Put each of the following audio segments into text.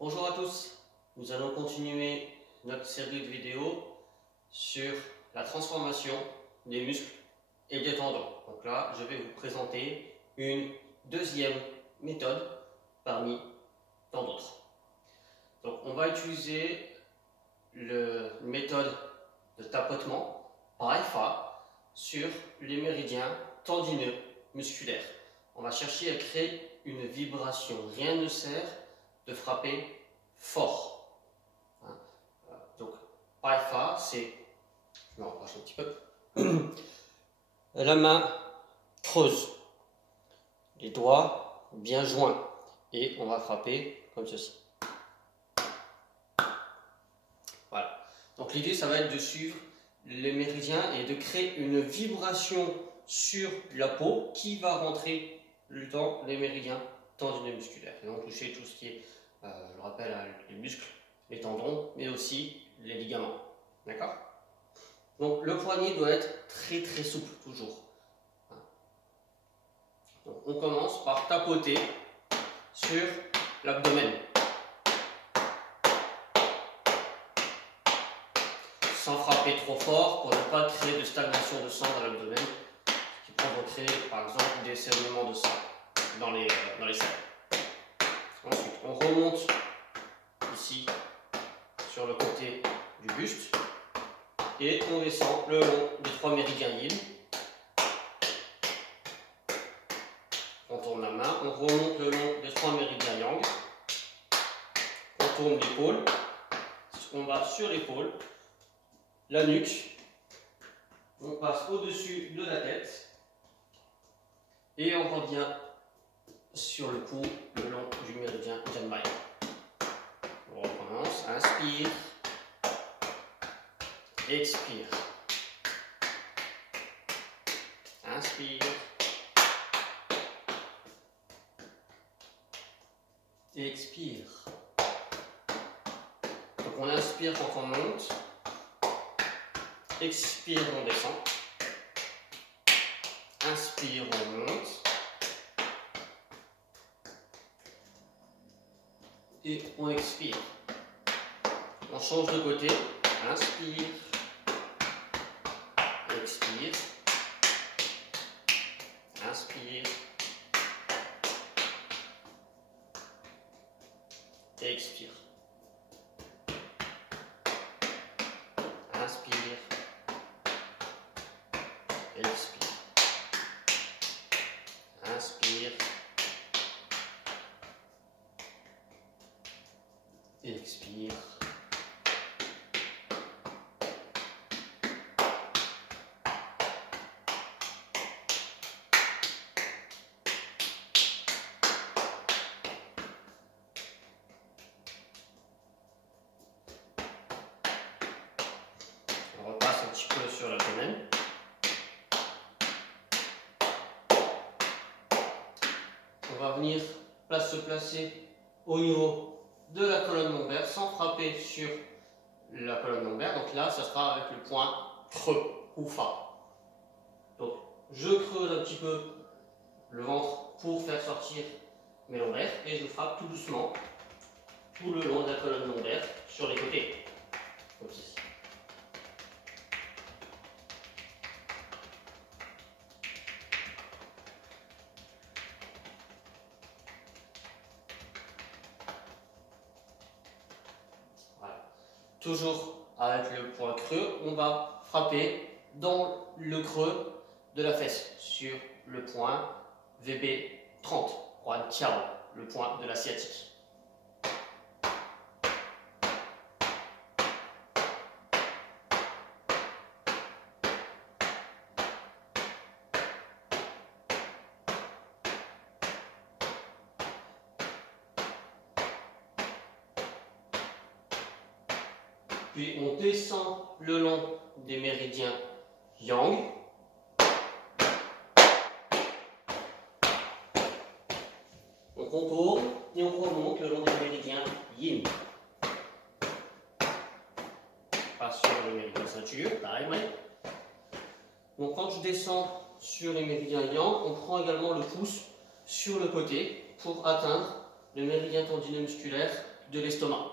Bonjour à tous, nous allons continuer notre série de vidéos sur la transformation des muscles et des tendons. Donc là, je vais vous présenter une deuxième méthode parmi tant d'autres. Donc on va utiliser la méthode de tapotement par FA sur les méridiens tendineux musculaires. On va chercher à créer une vibration. Rien ne sert de frapper fort. Donc, par FA, c'est, je me rapproche un petit peu, la main creuse, les doigts bien joints, et on va frapper comme ceci. Voilà. Donc l'idée, ça va être de suivre les méridiens et de créer une vibration sur la peau qui va rentrer dans les méridiens tendineux musculaires. Et donc toucher tout ce qui est, je le rappelle, les muscles, les tendons, mais aussi les ligaments. D'accord? Donc le poignet doit être très très souple, toujours. Donc on commence par tapoter sur l'abdomen. Sans frapper trop fort pour ne pas créer de stagnation de sang dans l'abdomen, qui provoquerait par exemple des saignements de sang dans les selles. Ensuite, on remonte ici sur le côté du buste et on descend le long des 3 méridiens yin. On tourne la main, on remonte le long des 3 méridiens yang. On tourne l'épaule, on va sur l'épaule, la nuque, on passe au-dessus de la tête et on revient sur le cou le long du méridien Janmai. On recommence, inspire, expire, inspire, expire. Donc on inspire quand on monte, expire, on descend, inspire, on monte, et on expire. On change de côté, inspire, expire, inspire, expire, inspire, expire, inspire, expire. On repasse un petit peu sur l'abdomen. On va venir se placer au niveau de la colonne lombaire sans frapper sur la colonne lombaire. Donc là, ça sera avec le point creux ou fa. Donc je creuse un petit peu le ventre pour faire sortir mes lombaires et je frappe tout doucement tout le long de la colonne lombaire sur les côtés. Comme ceci. Toujours avec le point creux, on va frapper dans le creux de la fesse, sur le point VB30, point Tiao, le point de la sciatique. Puis on descend le long des méridiens yang. On contourne et on remonte le long des méridiens yin. Pas sur le méridien ceinture, pareil. Donc quand je descends sur les méridiens yang, on prend également le pouce sur le côté pour atteindre le méridien tendineux musculaire de l'estomac.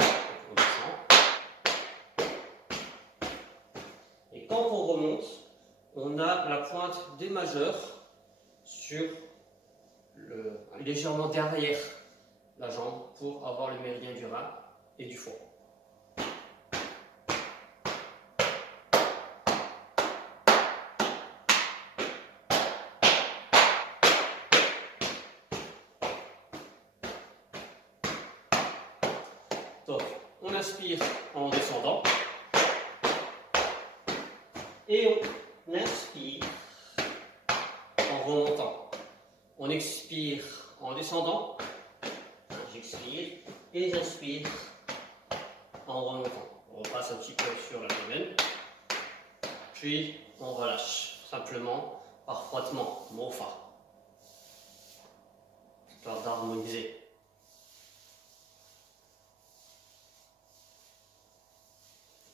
On descend. Et quand on remonte, on a la pointe des majeurs sur légèrement derrière la jambe pour avoir le méridien du rein et du foie. Donc, on inspire en descendant et on inspire en remontant. On expire en descendant, j'expire et j'inspire en remontant. On repasse un petit peu sur l'abdomen, puis on relâche simplement par frottement, mofa, histoire d'harmoniser.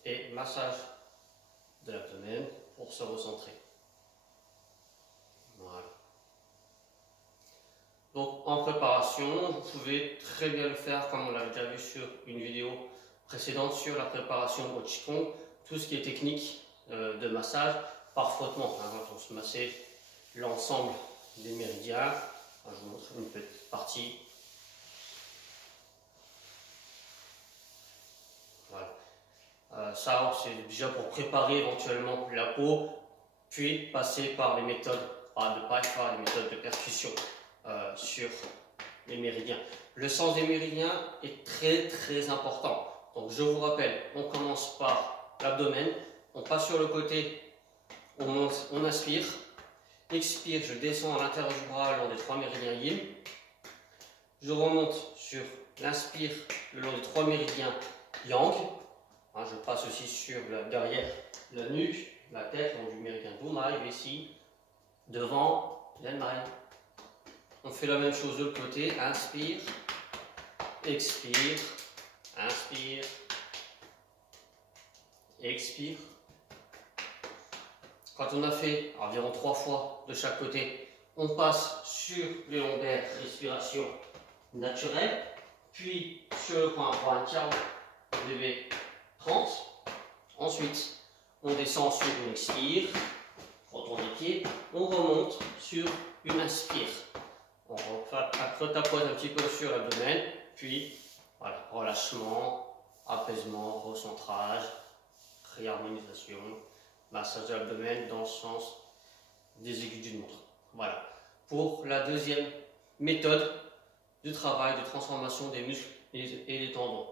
Et massage de l'abdomen pour se recentrer. Voilà. Donc en préparation, vous pouvez très bien le faire comme on l'a déjà vu sur une vidéo précédente sur la préparation au Qigong, tout ce qui est technique de massage par frottement. Quand on se massait l'ensemble des méridiens, je vous montre une petite partie. Voilà. Ça, c'est déjà pour préparer éventuellement la peau, puis passer par les méthodes, de pas faire les méthodes de percussion sur les méridiens. Le sens des méridiens est très important. Donc je vous rappelle, on commence par l'abdomen, on passe sur le côté, on monte, on inspire, expire, je descends à l'intérieur du bras le long des 3 méridiens yin, je remonte sur l'inspire le long des 3 méridiens yang. Je passe aussi sur derrière la nuque, la tête, long du méridien Dumai, ici, devant, Yanmai. On fait la même chose de l'autre côté, inspire, expire, inspire, expire. Quand on a fait environ 3 fois de chaque côté, on passe sur les lombaires, respiration naturelle, puis sur le coin droit, tiao, levé 30. Ensuite, on descend sur une expire, on tourne les pieds, on remonte sur une inspire. On retapote un petit peu sur l'abdomen, puis voilà, relâchement, apaisement, recentrage, réharmonisation, massage de l'abdomen dans le sens des aiguilles d'une montre. Voilà. Pour la deuxième méthode de travail, de transformation des muscles et des tendons.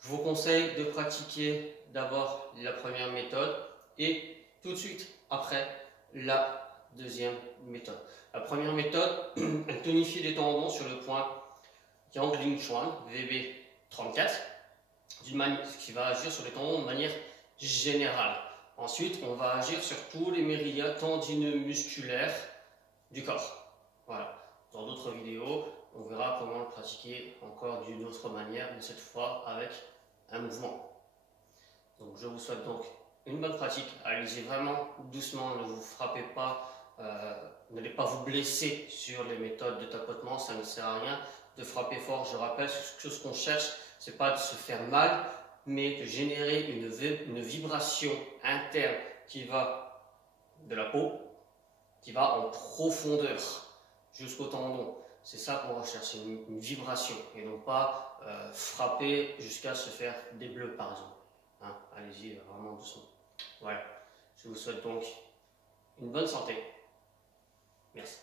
Je vous conseille de pratiquer d'abord la première méthode et tout de suite après la deuxième méthode. La première méthode, elle tonifie les tendons sur le point Yang Ling Chuan, VB34, qui va agir sur les tendons de manière générale. Ensuite, on va agir sur tous les méridiens tendineux musculaires du corps. Voilà. Dans d'autres vidéos, on verra comment le pratiquer encore d'une autre manière, mais cette fois avec un mouvement. Donc je vous souhaite donc une bonne pratique. Allez-y vraiment doucement, ne vous frappez pas, n'allez pas vous blesser sur les méthodes de tapotement, ça ne sert à rien de frapper fort. Je rappelle que ce qu'on cherche, c'est pas de se faire mal, mais de générer une vibration interne qui va de la peau, qui va en profondeur jusqu'au tendon. C'est ça qu'on recherche, une vibration, et non pas frapper jusqu'à se faire des bleus par exemple. Allez-y vraiment doucement. Voilà. Je vous souhaite donc une bonne santé. Merci.